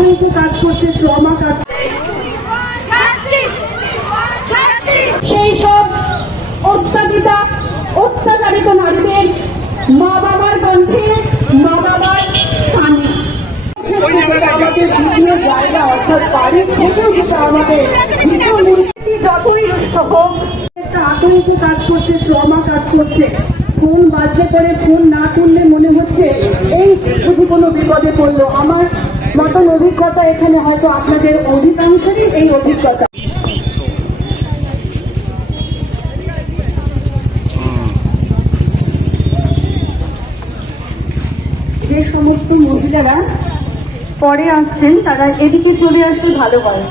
আতঙ্ক কাজ করছে ট্রমা কাজ সেই সব অত্যাচারিত নারীদের মা বাবার কণ্ঠে মা বাবার স্বামী আমাদের দ্বিতীয় জায়গা অর্থাৎ বাড়ির থেকেও যেটা আমাদের যতই হোক একটা আতঙ্ক কাজ করছে ট্রমা কাজ করছে। ফোন বাজলে করে ফোন না তুললে মনে হচ্ছে এই শুধু কোনো বিপদে পড়ল। আমার মতন অভিজ্ঞতা এখানে হয়তো আপনাদের অধিকাংশেরই এই অভিজ্ঞতা। যে সমস্ত মহিলারা পরে আসছেন, তারা এদিকে চলে আসলে ভালো হয়।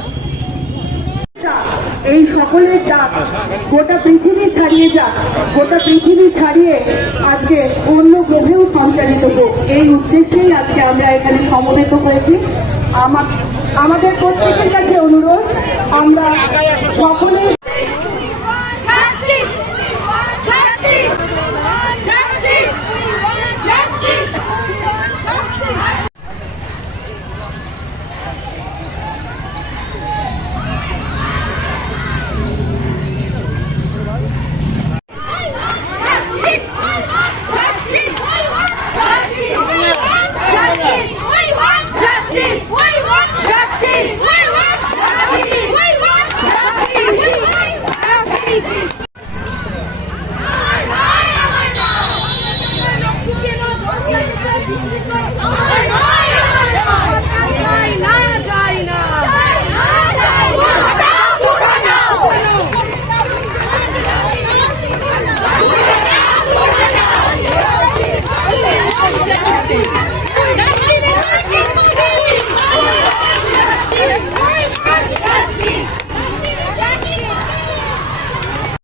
এই সকলের ডাক গোটা পৃথিবী ছাড়িয়ে যাক, গোটা পৃথিবী ছাড়িয়ে আজকে অন্য গ্রহেও সঞ্চালিত হোক। এই উদ্দেশ্যেই আজকে আমরা এখানে সমবেত হয়েছি। আমার আমাদের প্রত্যেকের কাছে অনুরোধ, আমরা সকলেই